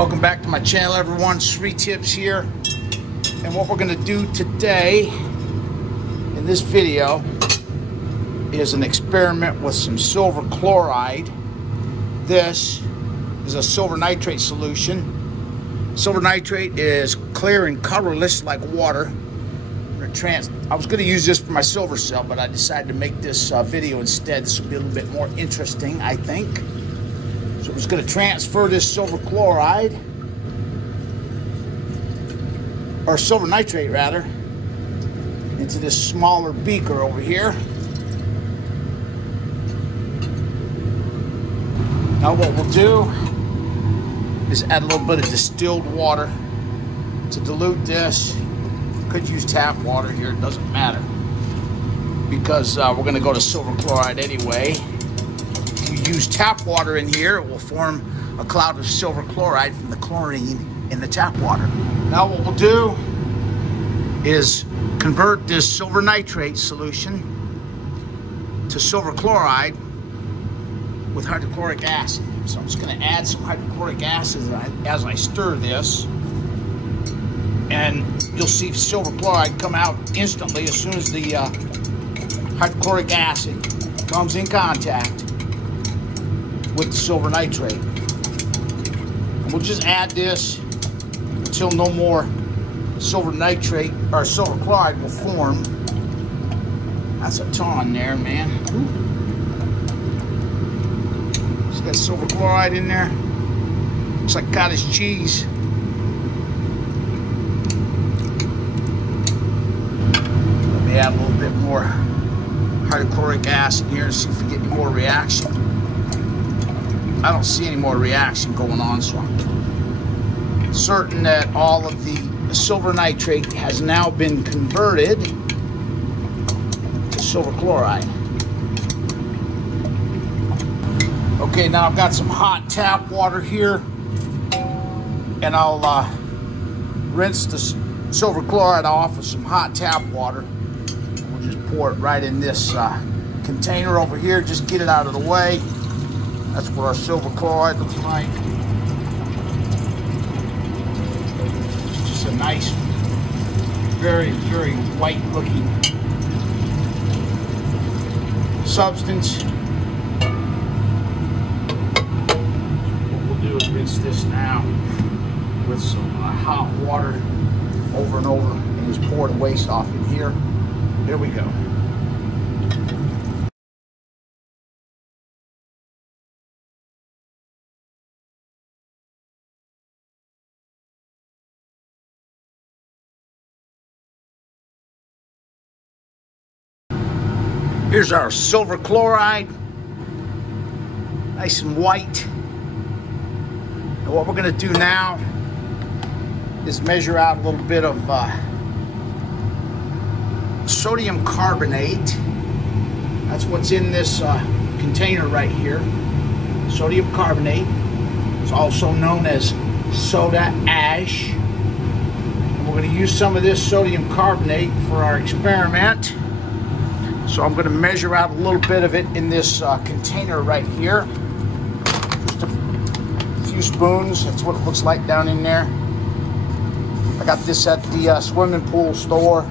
Welcome back to my channel, everyone. Sri Tips here. And what we're going to do today in this video is an experiment with some silver chloride. This is a silver nitrate solution. Silver nitrate is clear and colorless like water. I was going to use this for my silver cell, but I decided to make this video instead. This will be a little bit more interesting, I think. So we're just going to transfer this silver chloride, or silver nitrate rather, into this smaller beaker over here. Now what we'll do is add a little bit of distilled water to dilute this. Could use tap water here, it doesn't matter, because we're going to go to silver chloride anyway. If you use tap water in here, it will form a cloud of silver chloride from the chlorine in the tap water. Now what we'll do is convert this silver nitrate solution to silver chloride with hydrochloric acid. So I'm just going to add some hydrochloric acid as I stir this, and you'll see silver chloride come out instantly as soon as the hydrochloric acid comes in contact with the silver nitrate. And we'll just add this until no more silver nitrate or silver chloride will form. That's a ton there, man. It's got silver chloride in there. Looks like cottage cheese. Add a little bit more hydrochloric acid here and see if we get any more reaction. I don't see any more reaction going on, so I'm certain that all of the silver nitrate has now been converted to silver chloride. Okay, now I've got some hot tap water here, and I'll rinse the silver chloride off with some hot tap water. Just pour it right in this container over here. Just get it out of the way. That's what our silver chloride looks like. It's just a nice, very, very white looking substance. What we'll do is rinse this now with some hot water over and over, and just pour the waste off in here. There we go. Here's our silver chloride, nice and white. And what we're going to do now is measure out a little bit of sodium carbonate. That's what's in this container right here. Sodium carbonate is also known as soda ash. And we're going to use some of this sodium carbonate for our experiment. So I'm going to measure out a little bit of it in this container right here. Just a few spoons. That's what it looks like down in there. I got this at the swimming pool store.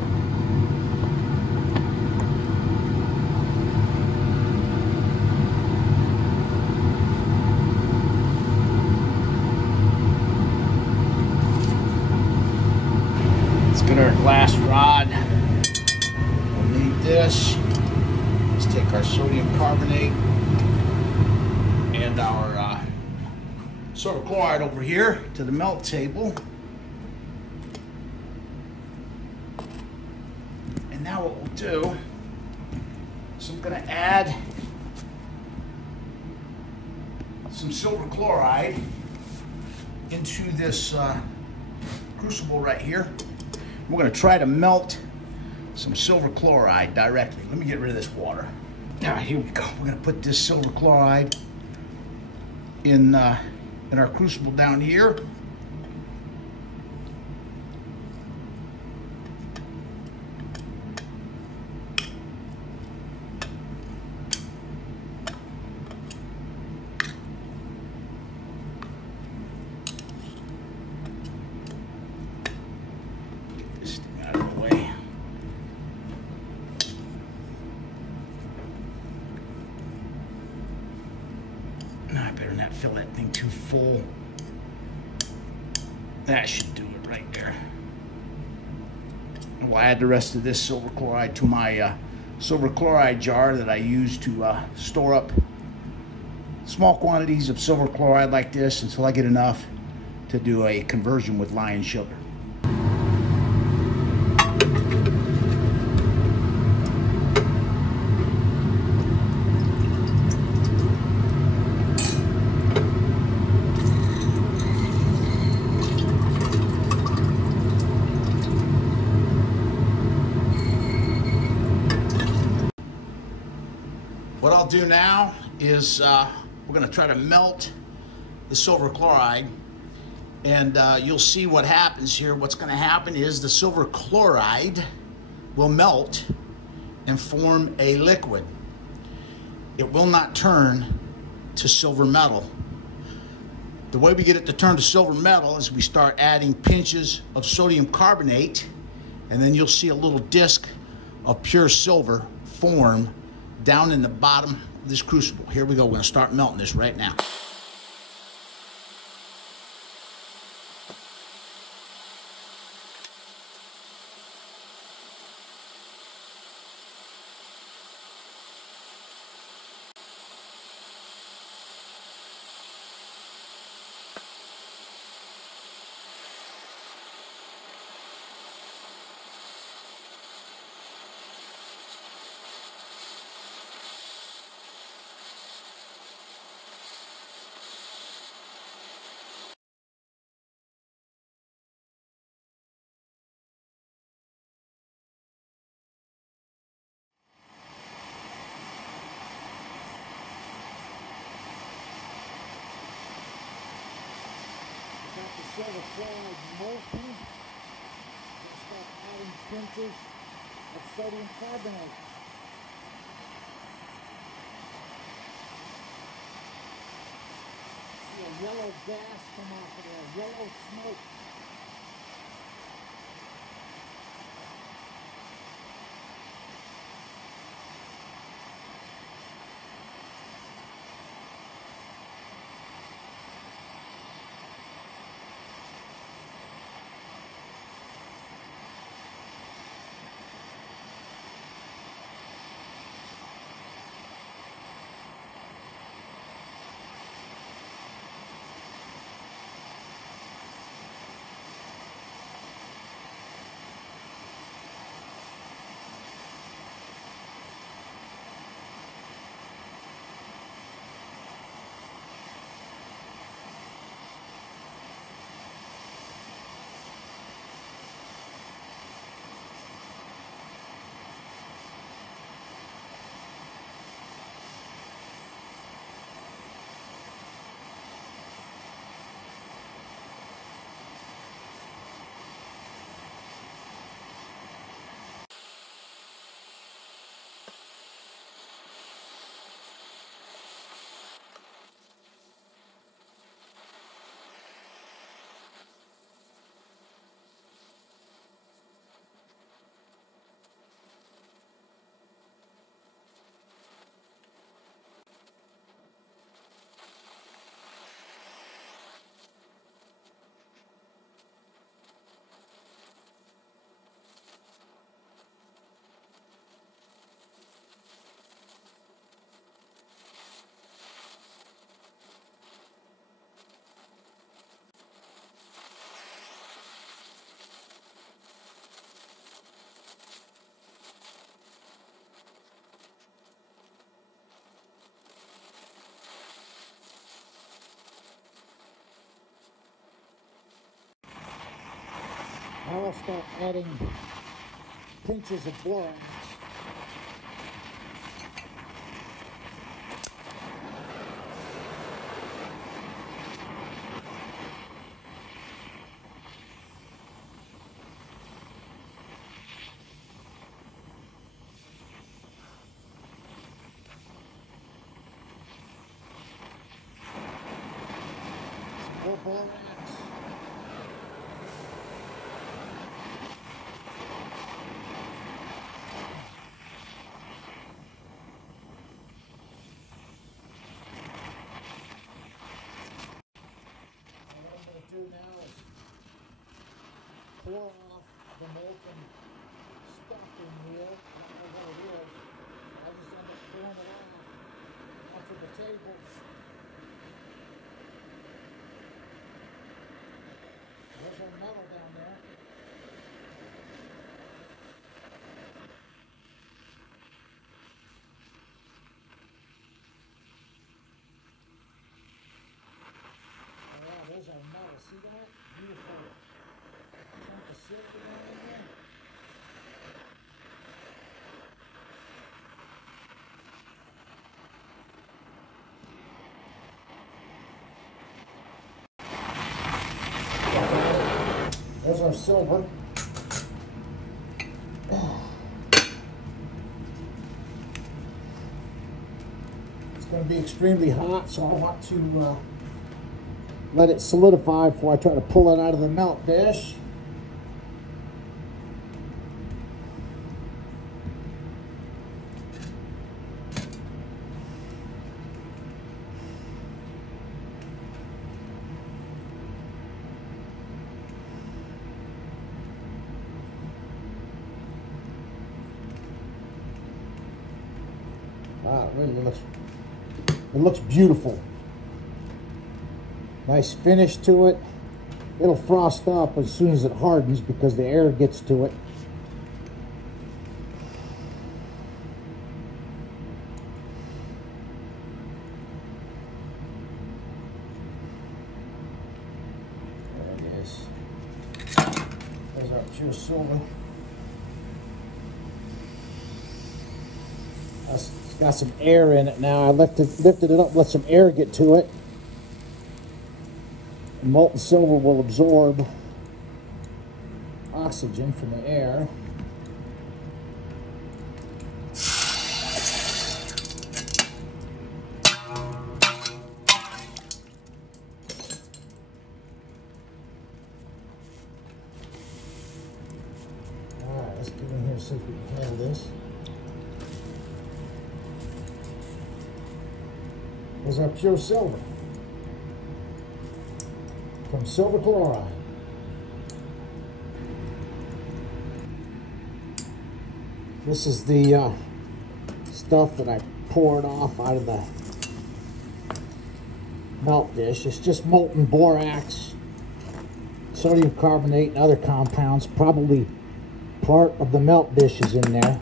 Get our glass rod. We'll need this. Let's take our sodium carbonate and our silver chloride over here to the melt table. And now what we'll do is I'm going to add some silver chloride into this crucible right here. We're going to try to melt some silver chloride directly. Let me get rid of this water. Now, here we go. We're going to put this silver chloride in our crucible down here. there and not fill that thing too full. That should do it right there. We'll add the rest of this silver chloride to my silver chloride jar that I use to store up small quantities of silver chloride like this until I get enough to do a conversion with lion sugar. What I'll do now is we're going to try to melt the silver chloride, and you'll see what happens here. What's going to happen is the silver chloride will melt and form a liquid. It will not turn to silver metal. The way we get it to turn to silver metal is we start adding pinches of sodium carbonate, and then you'll see a little disc of pure silver form down in the bottom of this crucible. Here we go. We're going to start melting this right now. Got the silver chloride molten. Let's start adding pinches of sodium carbonate. See a yellow gas come off of there, yellow smoke. Now I'll start adding pinches of boron. Some more boron. pour off the molten stuff in here. I don't know what it is. I just end up pouring it off onto the table. There's our metal down there. Oh yeah, there's our metal. See that? Beautiful. Chunk of silver down in there. There's our silver. It's going to be extremely hot, so I want to let it solidify before I try to pull it out of the melt dish. Wow, it really looks beautiful. Nice finish to it. It'll frost up as soon as it hardens because the air gets to it. There it is. There's our pure silver. It's got some air in it now. I lifted it up, let some air get to it. And molten silver will absorb oxygen from the air. Alright, let's get in here and see if we can handle this. There's our pure silver from silver chloride. This is the stuff that I poured off out of the melt dish. It's just molten borax, sodium carbonate, and other compounds. Probably part of the melt dish is in there.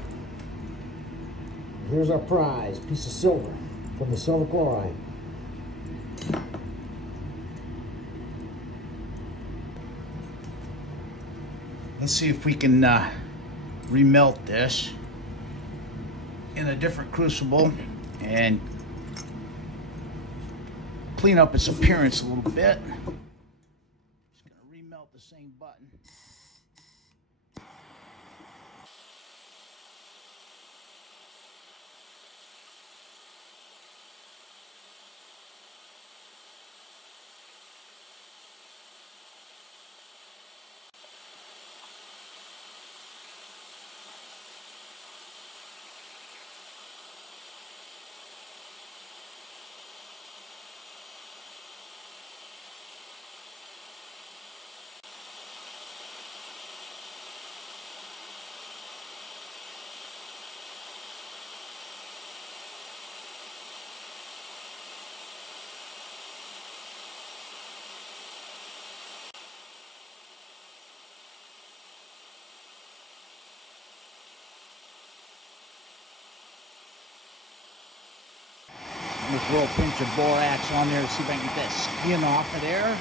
Here's our prize, piece of silver from the silver chloride. Let's see if we can remelt this in a different crucible and clean up its appearance a little bit. Just gonna remelt the same button. With a little pinch of borax on there to see if I can get that skin off of there.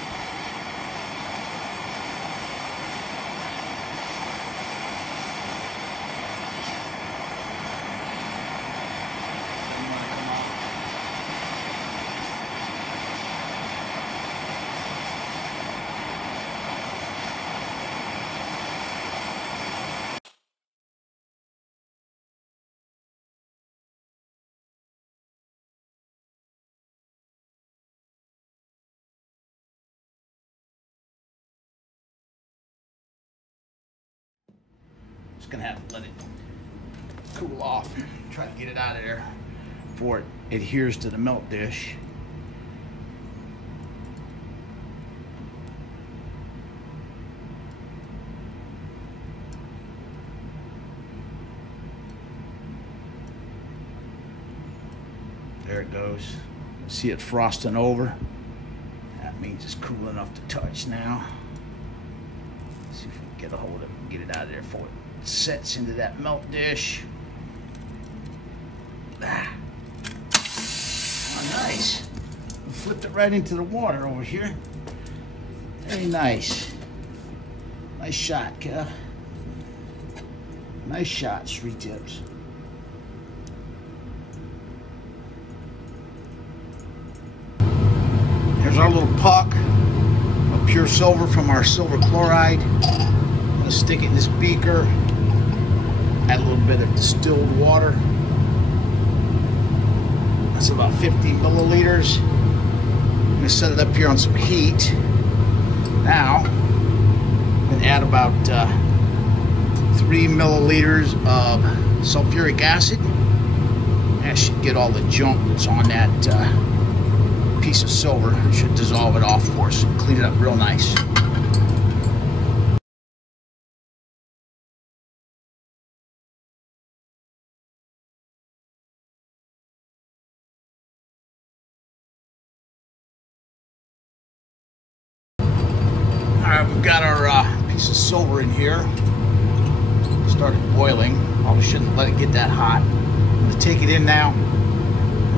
Just gonna have to let it cool off. Try to get it out of there before it adheres to the melt dish. There it goes. See it frosting over. That means it's cool enough to touch now. Let's see if we can get a hold of it and get it out of there before it sets into that melt dish. Ah. Oh, nice. We flipped it right into the water over here. Very nice. Nice shot, Kev. Nice shot, Street Tips. Here's our little puck of pure silver from our silver chloride. I'm gonna stick it in this beaker, add a little bit of distilled water. That's about 50 milliliters. I'm gonna set it up here on some heat. Now, I'm gonna add about 3 milliliters of sulfuric acid. That should get all the junk that's on that piece of silver. It should dissolve it off for us and clean it up real nice. Alright, we've got our piece of silver in here. Started boiling. Probably shouldn't let it get that hot. I'm going to take it in now,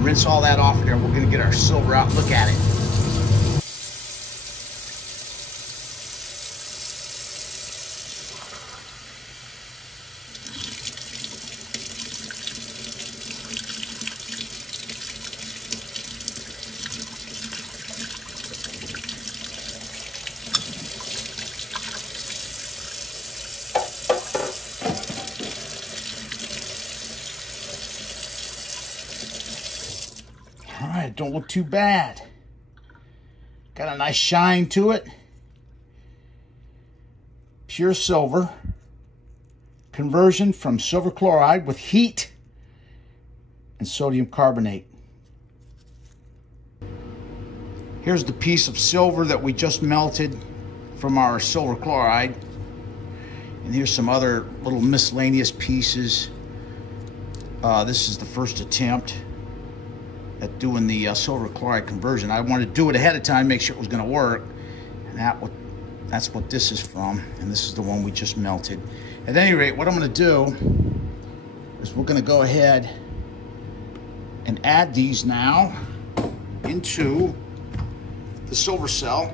rinse all that off there. We're going to get our silver out and look at it. All right, don't look too bad. Got a nice shine to it. Pure silver. Conversion from silver chloride with heat and sodium carbonate. Here's the piece of silver that we just melted from our silver chloride. And here's some other little miscellaneous pieces. This is the first attempt at doing the silver chloride conversion. I wanted to do it ahead of time, make sure it was going to work. And that's what this is from. And this is the one we just melted. At any rate, what I'm going to do is we're going to go ahead and add these now into the silver cell.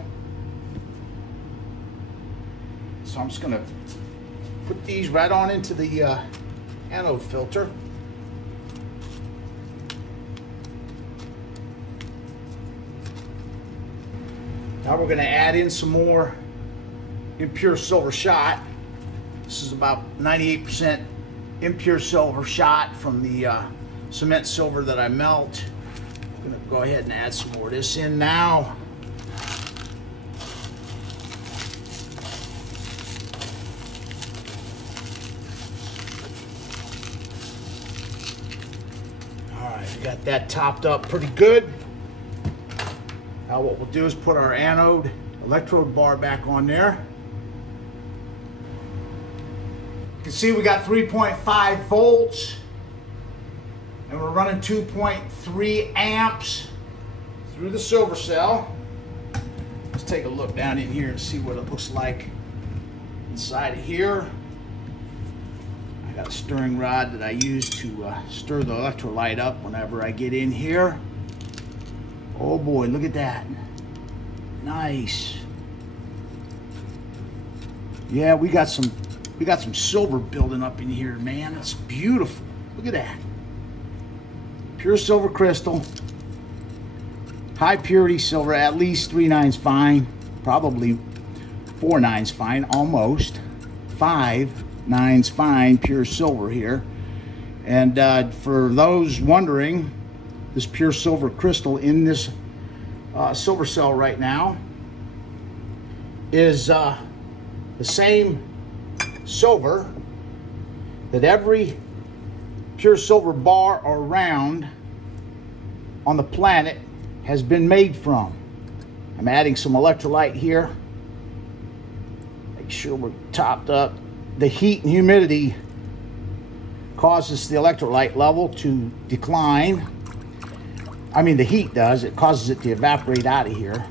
So I'm just going to put these right on into the anode filter. Now we're going to add in some more impure silver shot. This is about 98% impure silver shot from the cement silver that I melt. I'm going to go ahead and add some more of this in now. All right, we got that topped up pretty good. Now what we'll do is put our anode electrode bar back on there. You can see we got 3.5 volts and we're running 2.3 amps through the silver cell. Let's take a look down in here and see what it looks like inside of here. I got a stirring rod that I use to stir the electrolyte up whenever I get in here. Oh boy, look at that. Nice. Yeah, we got some silver building up in here, man. That's beautiful. Look at that. Pure silver crystal. High purity silver, at least 3 nines fine. Probably 4 nines fine, almost. 5 nines fine pure silver here. And for those wondering, this pure silver crystal in this silver cell right now is the same silver that every pure silver bar or round on the planet has been made from. I'm adding some electrolyte here. Make sure we're topped up. The heat and humidity causes the electrolyte level to decline. I mean, the heat does. It causes it to evaporate out of here.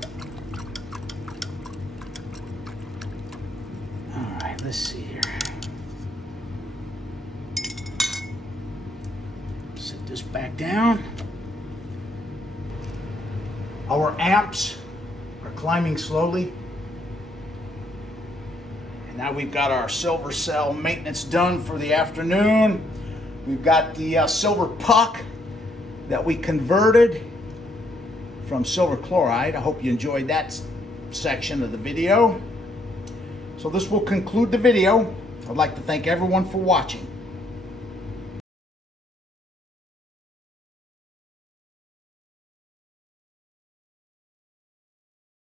All right, let's see here. Set this back down. Our amps are climbing slowly. And now we've got our silver cell maintenance done for the afternoon. We've got the silver puck that we converted from silver chloride. I hope you enjoyed that section of the video. So this will conclude the video. I'd like to thank everyone for watching.